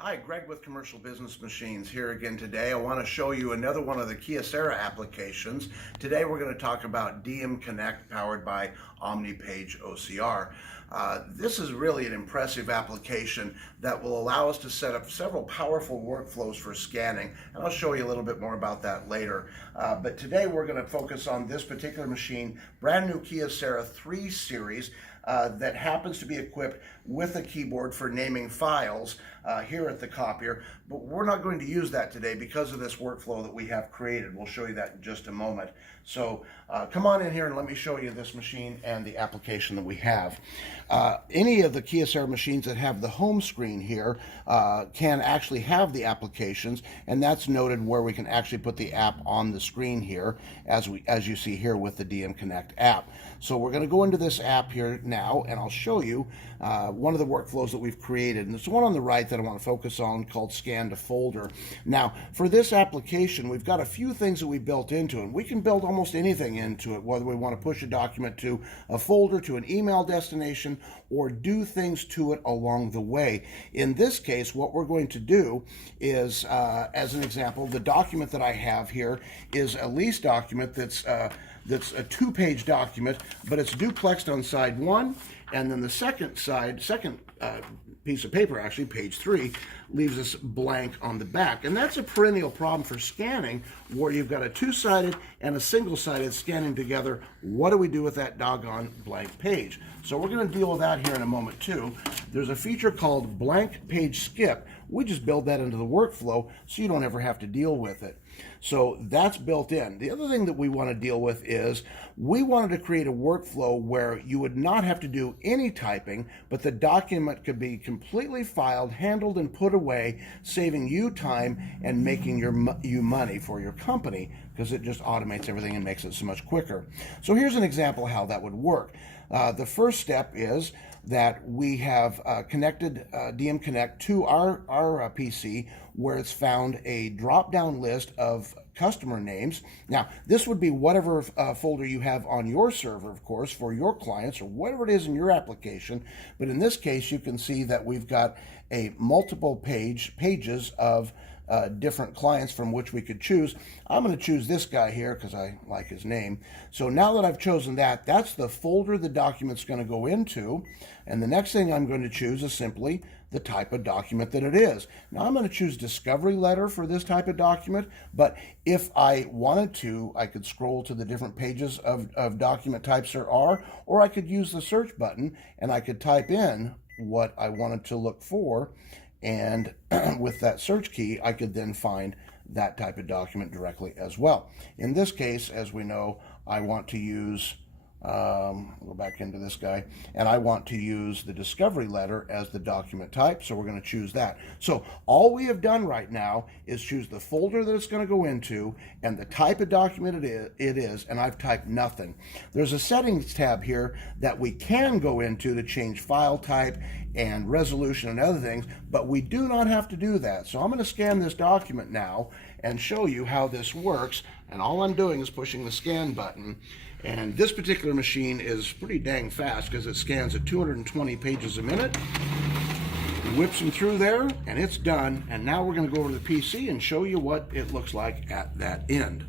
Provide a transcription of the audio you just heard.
Hi, Greg with Commercial Business Machines here again today. I want to show you another one of the Kyocera applications. Today we're going to talk about DMConnect powered by OmniPage OCR. This is really an impressive application that will allow us to set up several powerful workflows for scanning, and I'll show you a little bit more about that later. But today we're going to focus on this particular machine, brand new Kyocera 3 series, that happens to be equipped with a keyboard for naming files here at the copier, but we're not going to use that today because of this workflow that we have created. We'll show you that in just a moment. So come on in here and let me show you this machine and the application that we have. Any of the Kyocera machines that have the home screen here can actually have the applications, and that's noted where we can actually put the app on the screen here, as you see here with the DMConnect app. So we're going to go into this app here now, and I'll show you one of the workflows that we've created. And there's one on the right that I want to focus on called Scan to Folder. Now, for this application, we've got a few things that we built into it. And we can build almost anything into it, whether we want to push a document to a folder, to an email destination, or do things to it along the way. In this case, what we're going to do is, as an example, the document that I have here is a lease document that's a 2-page document, but it's duplexed on side 1, and then the second piece of paper, actually page 3, leaves us blank on the back. And that's a perennial problem for scanning, where you've got a 2-sided and a single-sided scanning together. What do we do with that doggone blank page? So we're going to deal with that here in a moment too. There's a feature called blank page skip. We just build that into the workflow so you don't ever have to deal with it. So that's built in. The other thing that we want to deal with is we wanted to create a workflow where you would not have to do any typing, but the document could be completely filed, handled, and put away, saving you time and making you money for your company, because it just automates everything and makes it so much quicker. So here's an example of how that would work. The first step is that we have connected DMConnect to our PC, where it's found a drop-down list of customer names. Now, this would be whatever folder you have on your server, of course, for your clients, or whatever it is in your application. But in this case, you can see that we've got a multiple pages of different clients from which we could choose. I'm going to choose this guy here because I like his name. So now that I've chosen that, that's the folder the document's going to go into. And the next thing I'm going to choose is simply the type of document that it is. Now I'm going to choose discovery letter for this type of document, but if I wanted to, I could scroll to the different pages of document types there are, or I could use the search button and I could type in what I wanted to look for, and with that search key I could then find that type of document directly as well. In this case, as we know, I want to use go back into this guy, and I want to use the discovery letter as the document type, so we're going to choose that. So all we have done right now is choose the folder that it's going to go into and the type of document it is, and I've typed nothing. There's a settings tab here that we can go into to change file type and resolution and other things, but we do not have to do that. So I'm going to scan this document now and show you how this works, and all I'm doing is pushing the scan button. And this particular machine is pretty dang fast because it scans at 220 pages a minute, whips them through there, and it's done. And now we're going to go over to the PC and show you what it looks like at that end.